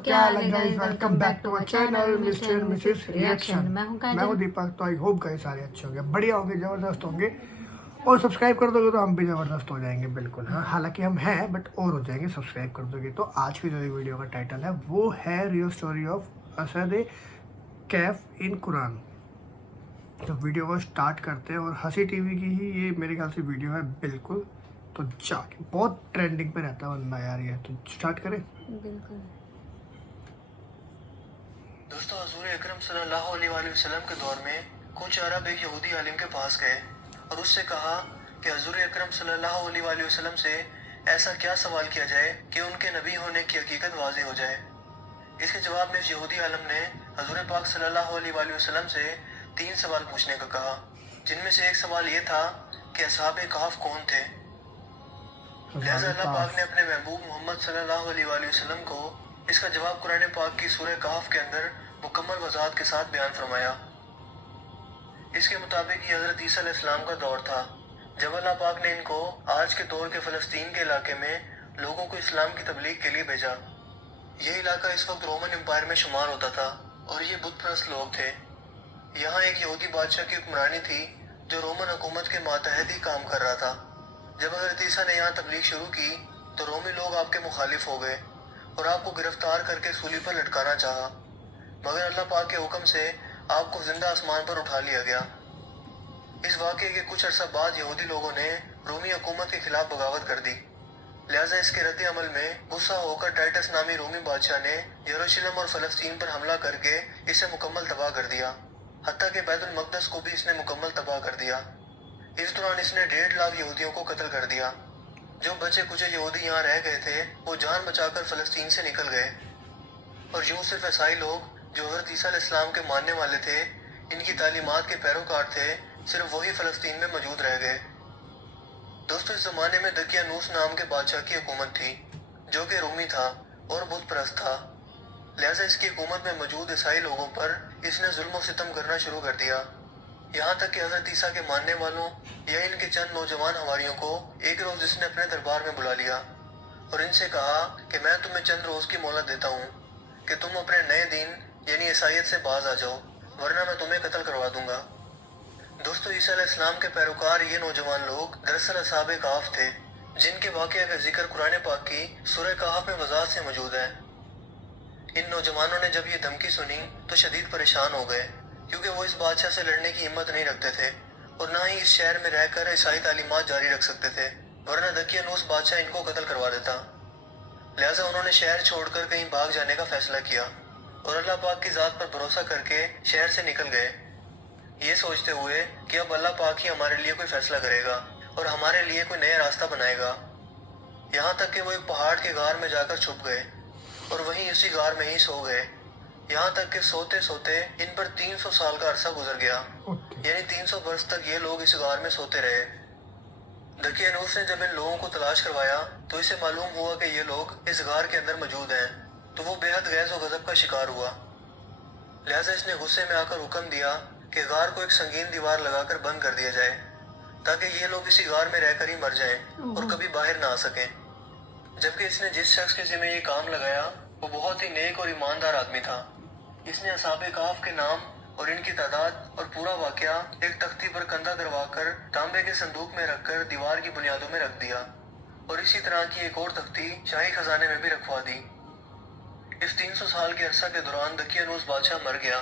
क्या हाल है guys, welcome back to our channel Mr and Mrs reaction. मैं हूं दीपक। तो आई होप गाइस सारे अच्छे होंगे, बढ़िया होंगे, ज़बरदस्त होंगे। और सब्सक्राइब कर दोगे तो हम भी ज़बरदस्त हो जाएंगे, बिल्कुल। हाँ, हालांकि हम हैं बट और हो जाएंगे सब्सक्राइब कर दोगे तो। आज की जो वीडियो का टाइटल है वो है real story of Asad Kaif in Quran. तो वीडियो को स्टार्ट करते हैं। और हंसी टीवी की ही ये मेरे ख्याल से वीडियो है, बिल्कुल। तो जाके बहुत ट्रेंडिंग पे रहता है बंदा यार ये। तो स्टार्ट करें। बिल्कुल। दोस्तों, हजूर अकरम सल्लल्लाहु अलैहि वसल्लम के दौर में कुछ अरब एक यहूदी आलिम के पास गए और उससे कहा कि हजूर अकरम सल्लल्लाहु अलैहि वसल्लम से ऐसा क्या सवाल किया जाए कि उनके नबी होने की हकीकत वाज़ेह हो जाए। इसके जवाब में इस यहूदी आलिम ने हजूर पाक सल्लल्लाहु अलैहि वसल्लम से 3 सवाल पूछने का कहा, जिनमें से एक सवाल ये था कि असहाबे कहफ कौन थे। लिहाजा अल्लाह पाक ने अपने महबूब मोहम्मद सल्लल्लाहु अलैहि वसल्लम को इसका जवाब कुरान पाक की सूरह कहफ के अंदर मुकम्मल वज़ाहत के साथ बयान फरमाया। इसके मुताबिक ये हज़रत ईसा अलैहिस्सलाम का दौर था जब अल्लाह पाक ने इनको आज के दौर के फ़लस्तीन के इलाके में लोगों को इस्लाम की तबलीग के लिए भेजा। ये इलाका इस वक्त रोमन एम्पायर में शुमार होता था और ये बुत परस्त लोग थे। यहाँ एक यहूदी बादशाह की हुक्मरानी थी जो रोमन हुकूमत के मातहत ही काम कर रहा था। जब हज़रत ईसा ने यहाँ तबलीग शुरू की तो रोमी लोग आपके मुखालिफ हो गए और आपको गिरफ्तार करके सूली पर लटकाना चाहा, मगर अल्लाह पाक के हुक्म से आपको जिंदा आसमान पर उठा लिया गया। इस वाक़े के कुछ अरसा बाद यहूदी लोगों ने रोमी हुकूमत के खिलाफ बगावत कर दी। लिहाजा इसके रद्द अमल में गुस्सा होकर टाइटस नामी रोमी बादशाह ने यरूशलेम और फ़लस्तीन पर हमला करके इसे मुकम्मल तबाह कर दिया। हत्ता के बैतुल मक़दस को भी इसने मुकम्मल तबाह कर दिया। इस दौरान इसने 1.5 लाख यहूदियों को कत्ल कर दिया। जो बचे कुछ यहूदी यहाँ रह गए थे वो जान बचाकर फ़लस्तीन से निकल गए और यूँ सिर्फ ईसाई लोग जो हज़रत ईसा अलैहिस्सलाम के मानने वाले थे, इनकी तालीमात के पैरोकार थे, सिर्फ वही फ़लस्तीन में मौजूद रह गए। दोस्तों, इस ज़माने में दकियानूस नाम के बादशाह की हुकूमत थी जो कि रूमी था और बुत परस्त था। लिहाजा इसकी हुकूमत में मौजूद ईसाई लोगों पर इसने जुल्म और सितम करना शुरू कर दिया। यहाँ तक कि हज़रत ईसा के मानने वालों या इनके चंद नौजवान हवारियों को एक रोज़ इसने अपने दरबार में बुला लिया और इनसे कहा कि मैं तुम्हें चंद रोज़ की मोहलत देता हूँ कि तुम अपने नए दीन यानी ईसाईयत से बाज आ जाओ, वरना मैं तुम्हें कत्ल करवा दूंगा। दोस्तों, ईसा अलैहिस्सलाम के पैरोकार ये नौजवान लोग दरअसल असहाबे कहफ थे, जिनके वाक़या का जिक्र कुरान पाक की सूरह कहफ में वज़ाहत से मौजूद है। इन नौजवानों ने जब ये धमकी सुनी तो शदीद परेशान हो गए, क्योंकि वो इस बादशाह से लड़ने की हिम्मत नहीं रखते थे और ना ही इस शहर में रहकर ईसाई तालीमात जारी रख सकते थे, वरना दकियानूस बादशाह इनको कत्ल करवा देता। लिहाजा उन्होंने शहर छोड़कर कहीं भाग जाने का फैसला किया और अल्लाह पाक की ज़ात पर भरोसा करके शहर से निकल गए, ये सोचते हुए कि अब अल्लाह पाक ही हमारे लिए कोई फैसला करेगा और हमारे लिए कोई नया रास्ता बनाएगा। यहाँ तक कि वो एक पहाड़ के गार में जाकर छुप गए और वहीं उसी गार में ही सो गए। यहाँ तक कि सोते सोते इन पर 300 साल का अरसा गुजर गया, यानी 300 वर्ष तक ये लोग इस गार में सोते रहे। दकियानूस ने जब इन लोगों को तलाश करवाया तो इसे मालूम हुआ कि ये लोग इस गार के अंदर मौजूद हैं, तो वो बेहद गैज़ और गज़ब का शिकार हुआ। लिहाजा इसने गुस्से में आकर हुक्म दिया कि गार को एक संगीन दीवार लगाकर बंद कर दिया जाए, ताकि ये लोग इसी गार में रहकर ही मर जाएं और कभी बाहर ना आ सकें। जबकि इसने जिस शख्स के ज़िम्मे ये काम लगाया वो बहुत ही नेक और ईमानदार आदमी था। इसने असहाबे कहफ के नाम और इनकी तादाद और पूरा वाक़या एक तख्ती पर कंधा करवाकर तांबे के संदूक में रखकर दीवार की बुनियादों में रख दिया और इसी तरह की एक और तख्ती शाही खजाने में भी रखवा दी। इस 300 साल के अरसा के दौरान दकियानूस बादशाह मर गया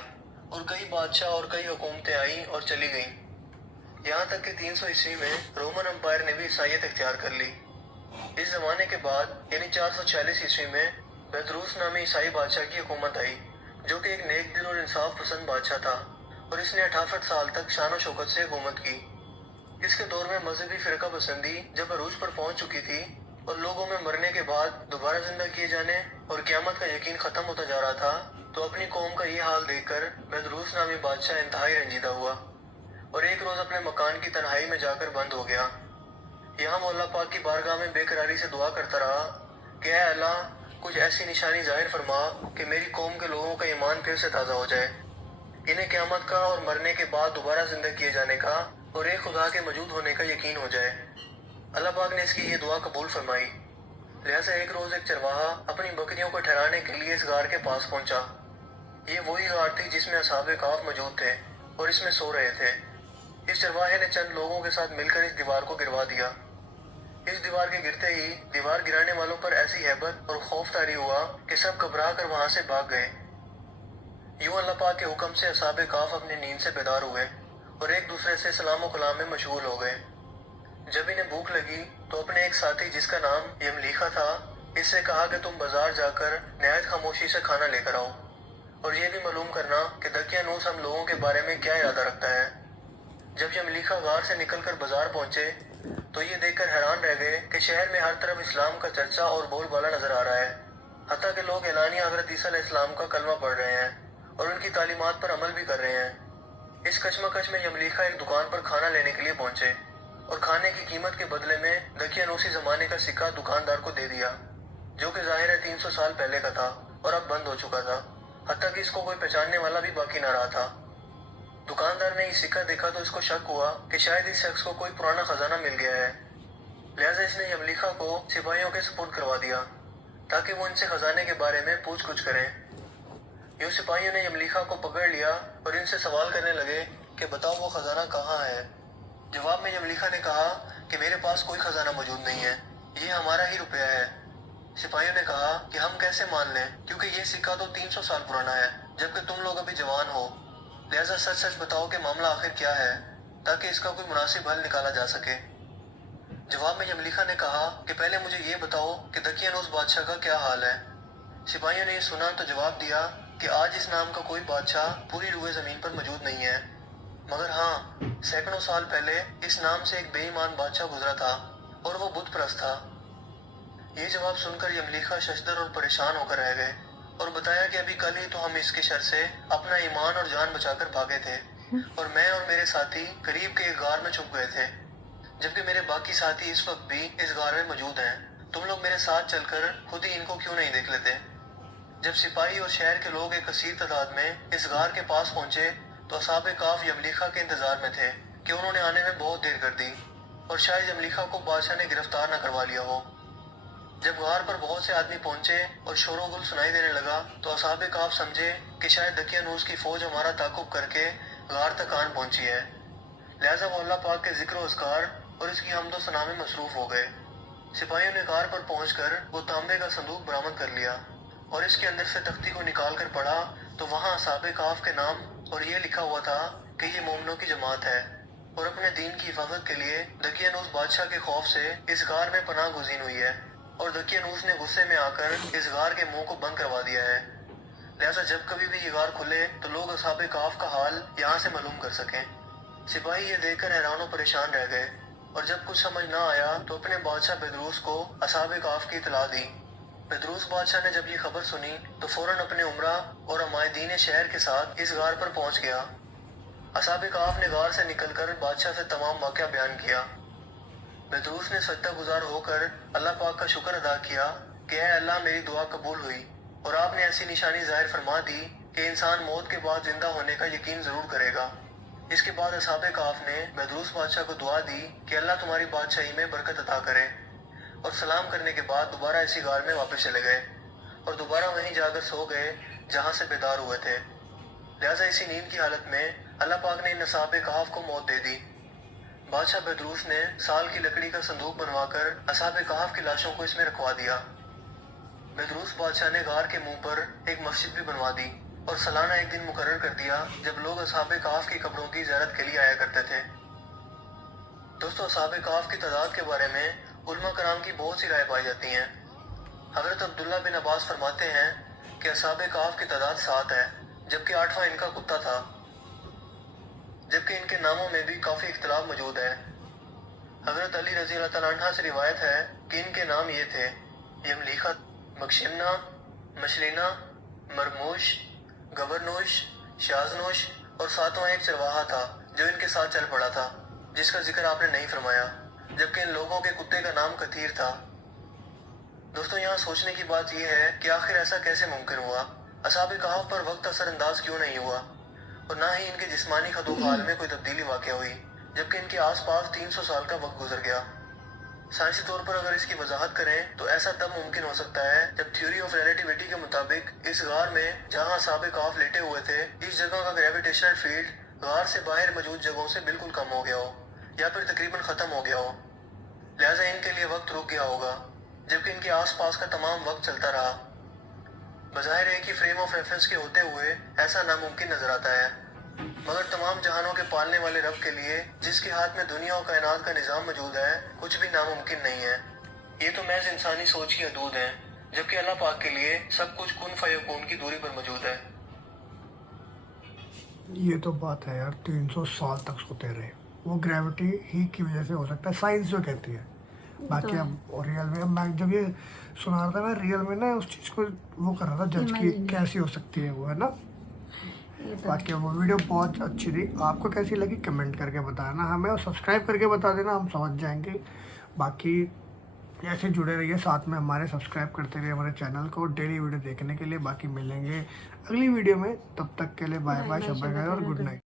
और कई बादशाह और कई हुकूमतें आई और चली गईं। यहाँ तक कि 300 ईस्वी में रोमन एम्पायर ने भी ईसाईयत इख्तियार कर ली। इस जमाने के बाद यानी 446 ईस्वी में बदरूस नामी ईसाई बादशाह की हुकूमत आई, जो कि एक नेक दिल और इंसाफ पसंद बादशाह था और इसने 68 साल तक शान और शौकत से हुकूमत की। इसके दौर में मजहबी फ़िरका पसंदी जब अरूज पर पहुंच चुकी थी और लोगों में मरने के बाद दोबारा जिंदा किए जाने और क़यामत का यकीन ख़त्म होता जा रहा था, तो अपनी कौम का ये हाल देखकर बदरूस नामी बादशाह इंतहाई रंजीदा हुआ और एक रोज़ अपने मकान की तन्हाई में जाकर बंद हो गया। यहाँ वो अल्लाह पाक की बारगाह में बेकरारी से दुआ करता रहा कि ऐ अल्लाह, कुछ ऐसी निशानी ज़ाहिर फरमा कि मेरी कौम के लोगों का ईमान फिर से ताज़ा हो जाए, इन्हें क़यामत का और मरने के बाद दोबारा जिंदा किए जाने का और एक खुदा के मौजूद होने का यकीन हो जाए। अल्लाह पाक ने इसकी ये दुआ कबूल फरमाई لہٰذا ایک روز ایک چرواہا اپنی بکریوں کو ٹھہرانے کے لیے اس غار کے پاس پہنچا۔ یہ وہی غار تھی جس میں اصحاب کہف موجود تھے اور اس میں سو رہے تھے۔ اس چرواہے نے چند لوگوں کے ساتھ مل کر اس دیوار کو گروا دیا۔ اس دیوار کے گرتے ہی دیوار گرانے والوں پر ایسی ہیبت اور خوف طاری ہوا کہ سب گھبرا کر وہاں سے بھاگ گئے۔ یوں اللہ پاک کے حکم سے اصحاب کہف اپنی نیند سے بیدار ہوئے اور ایک دوسرے سے سلام و کلام میں مشغول ہو گئے۔ جب انہیں بھوک لگی تو اپنے ایک ساتھی جس کا نام یملیخا تھا اس سے کہا کہ تم بازار جا کر نہایت خاموشی سے کھانا لے کر آؤ اور یہ بھی معلوم کرنا کہ دقیانوس ہم لوگوں کے بارے میں کیا ارادہ رکھتا ہے۔ جب یملیخا غار سے نکل کر بازار پہنچے تو یہ دیکھ کر حیران رہ گئے کہ شہر میں ہر طرف اسلام کا چرچا اور بول بالا نظر آ رہا ہے، حتیٰ کہ لوگ اعلانیہ حضرت عیسیٰ علیہ السلام کا کلمہ پڑھ رہے ہیں اور ان کی تعلیمات پر عمل بھی کر رہے ہیں۔ اس کشمکش میں یملیخا ایک دکان پر کھانا لینے کے لیے پہنچے اور کھانے کی قیمت کے بدلے میں دقیانوسی زمانے کا سکہ دکاندار کو دے دیا، جو کہ ظاہر ہے 300 سال پہلے کا تھا اور اب بند ہو چکا تھا، حتیٰ کہ اس کو کوئی پہچاننے والا بھی باقی نہ رہا تھا۔ دکاندار نے یہ سکہ دیکھا تو اس کو شک ہوا کہ شاید اس شخص کو کوئی پرانا خزانہ مل گیا ہے، لہٰذا اس نے یملیخا کو سپاہیوں کے سپرد کروا دیا تاکہ وہ ان سے خزانے کے بارے میں پوچھ گچھ کریں۔ یوں سپاہیوں نے یملیخا کو پکڑ لیا اور ان سے سوال کرنے لگے کہ بتاؤ وہ خزانہ کہاں ہے۔ جواب میں یملیخا نے کہا کہ میرے پاس کوئی خزانہ موجود نہیں ہے، یہ ہمارا ہی روپیہ ہے۔ سپاہیوں نے کہا کہ ہم کیسے مان لیں، کیونکہ یہ سکہ تو 300 سال پرانا ہے جبکہ تم لوگ ابھی جوان ہو، لہٰذا سچ سچ بتاؤ کہ معاملہ آخر کیا ہے تاکہ اس کا کوئی مناسب حل نکالا جا سکے۔ جواب میں یملیخا نے کہا کہ پہلے مجھے یہ بتاؤ کہ دقیانوس بادشاہ کا کیا حال ہے۔ سپاہیوں نے یہ سنا تو جواب دیا کہ آج اس نام کا کوئی بادشاہ پوری روئے زمین پر موجود نہیں ہے، مگر ہاں سینکڑوں سال پہلے اس نام سے ایک بے ایمان بادشاہ گزرا تھا اور وہ بت پرست تھا۔ یہ جواب سن کر یملیخا ششدر اور پریشان ہو کر رہ گئے اور بتایا کہ ابھی کل ہی تو ہم اس کے شر سے اپنا ایمان اور جان بچا کر بھاگے تھے اور میں اور میرے ساتھی قریب کے ایک غار میں چھپ گئے تھے، جبکہ میرے باقی ساتھی اس وقت بھی اس غار میں موجود ہیں۔ تم لوگ میرے ساتھ چل کر خود ہی ان کو کیوں نہیں دیکھ لیتے؟ جب سپاہی اور شہر کے لوگ ایک کثیر تعداد میں اس غار کے پاس پہنچے تو اصحاب کہف یملیخا کے انتظار میں تھے کہ انہوں نے آنے میں بہت دیر کر دی اور شاید یملیخا کو بادشاہ نے گرفتار نہ کروا لیا ہو۔ جب غار پر بہت سے آدمی پہنچے اور شور و گل سنائی دینے لگا تو اصحاب کہف سمجھے کہ شاید دقیانوس کی فوج ہمارا تعاقب کر کے غار تک آن پہنچی ہے، لہٰذا وہ اللہ پاک کے ذکر و اذکار اور اس کی حمد و ثنا میں مصروف ہو گئے۔ سپاہیوں نے غار پر پہنچ کر وہ تانبے کا صندوق برآمد کر لیا اور اس کے اندر سے تختی کو نکال کر پڑھا تو وہاں اصحاب کہف کے نام اور یہ لکھا ہوا تھا کہ یہ مومنوں کی جماعت ہے اور اپنے دین کی حفاظت کے لیے دقیانوس بادشاہ کے خوف سے اس غار میں پناہ گزین ہوئی ہے اور دقیانوس نے غصے میں آ کر اس غار کے منہ کو بند کروا دیا ہے، لہٰذا جب کبھی بھی یہ غار کھلے تو لوگ اصحاب کہف کا حال یہاں سے معلوم کر سکیں۔ سپاہی یہ دیکھ کر حیران و پریشان رہ گئے اور جب کچھ سمجھ نہ آیا تو اپنے بادشاہ بیدروس کو اصحاب کہف کی اطلاع دی۔ بیدروس بادشاہ نے جب یہ خبر سنی تو فوراً اپنے عمرہ اور عمائدین شہر کے ساتھ اس غار پر پہنچ گیا۔ اصحاب کہف نے غار سے نکل کر بادشاہ سے تمام واقعہ بیان کیا۔ بیدروس نے سجدہ گزار ہو کر اللہ پاک کا شکر ادا کیا کہ اے اللہ میری دعا قبول ہوئی اور آپ نے ایسی نشانی ظاہر فرما دی کہ انسان موت کے بعد زندہ ہونے کا یقین ضرور کرے گا۔ اس کے بعد اصحاب کہف نے بیدروس بادشاہ کو دعا دی کہ اللہ تمہاری بادشاہی میں برکت عطا کرے، اور سلام کرنے کے بعد دوبارہ اسی غار میں واپس چلے گئے اور دوبارہ وہیں جا کر سو گئے جہاں سے بیدار ہوئے تھے۔ لہٰذا اسی نیند کی حالت میں اللہ پاک نے ان اصحاب کہف کو موت دے دی۔ بادشاہ بیدروس نے سال کی لکڑی کا صندوق بنوا کر اصحاب کہف کی لاشوں کو اس میں رکھوا دیا۔ بیدروس بادشاہ نے غار کے منہ پر ایک مسجد بھی بنوا دی اور سالانہ ایک دن مقرر کر دیا جب لوگ اصحاب کہف کی قبروں کی زیارت کے لیے آیا کرتے تھے۔ دوستو اصحاب کہف کی تعداد کے بارے میں علماء کرام کی بہت سی رائے پائی جاتی ہیں۔ حضرت عبداللہ بن عباس فرماتے ہیں کہ اصحاب کہف کی تعداد 7 ہے، جبکہ 8واں ان کا کتا تھا، جبکہ ان کے ناموں میں بھی کافی اختلاف موجود ہے۔ حضرت علی رضی اللہ تعالیٰ عنہ سے روایت ہے کہ ان کے نام یہ تھے: یملیخا، مکشمنا، مشلینا، مرموش، گبرنوش، شازنوش، اور 7واں ایک چرواہا تھا جو ان کے ساتھ چل پڑا تھا، جس کا ذکر آپ نے نہیں فرمایا، جبکہ ان لوگوں کے کتے کا نام کثیر تھا۔ دوستو یہاں سوچنے کی بات یہ ہے کہ آخر ایسا کیسے ممکن ہوا؟ اصحاب کہف پر وقت اثر انداز کیوں نہیں ہوا اور نہ ہی ان کے جسمانی خد و خال میں کوئی تبدیلی واقع ہوئی، جبکہ ان کے آس پاس 300 سال کا وقت گزر گیا؟ साइंसी तौर पर अगर इसकी वजाहत करें तो ऐसा तब मुमकिन हो सकता है जब थ्योरी ऑफ रिलेटिविटी के मुताबिक इस गार में जहां साबिक काफ लेटे हुए थे, इस जगह का ग्रेविटेशनल फील्ड गार से बाहर मौजूद जगहों से बिल्कुल कम हो गया हो या फिर तकरीबन ख़त्म हो गया हो। लिहाजा इनके लिए वक्त रुक गया होगा, जबकि इनके आसपास का तमाम वक्त चलता रहा। बज़ाहिर है कि फ्रेम ऑफ रेफरेंस के होते हुए ऐसा नामुमकिन नजर आता है, मगर तमाम जहानों के पालने वाले रब के लिए, जिसके हाथ में दुनिया और कायनात का निज़ाम मौजूद है, कुछ भी नामुमकिन नहीं है। ये तो महज इंसानी सोच की हदूद है, जबकि अल्लाह पाक के लिए सब कुछ कुन फयकून की दूरी पर मौजूद है। ये तो बात है यार, 300 साल तक सोते रहे, वो ग्रेविटी ही की वजह से हो सकता है, साइंस जो कहती है। बाकी अब रियल में, अब मैं जब ये सुना रहा था, मैं रियल में ना उस चीज़ को वो कर रहा था, जज की कैसी हो सकती है वो, है ना। बाकी वो वीडियो बहुत अच्छी थी, आपको कैसी लगी कमेंट करके बताना हमें, और सब्सक्राइब करके बता देना, हम समझ जाएंगे। बाकी ऐसे जुड़े रहिए साथ में हमारे, सब्सक्राइब करते रहिए हमारे चैनल को डेली वीडियो देखने के लिए। बाकी मिलेंगे अगली वीडियो में, तब तक के लिए बाय बाय, शब ख़ैर और गुड नाइट।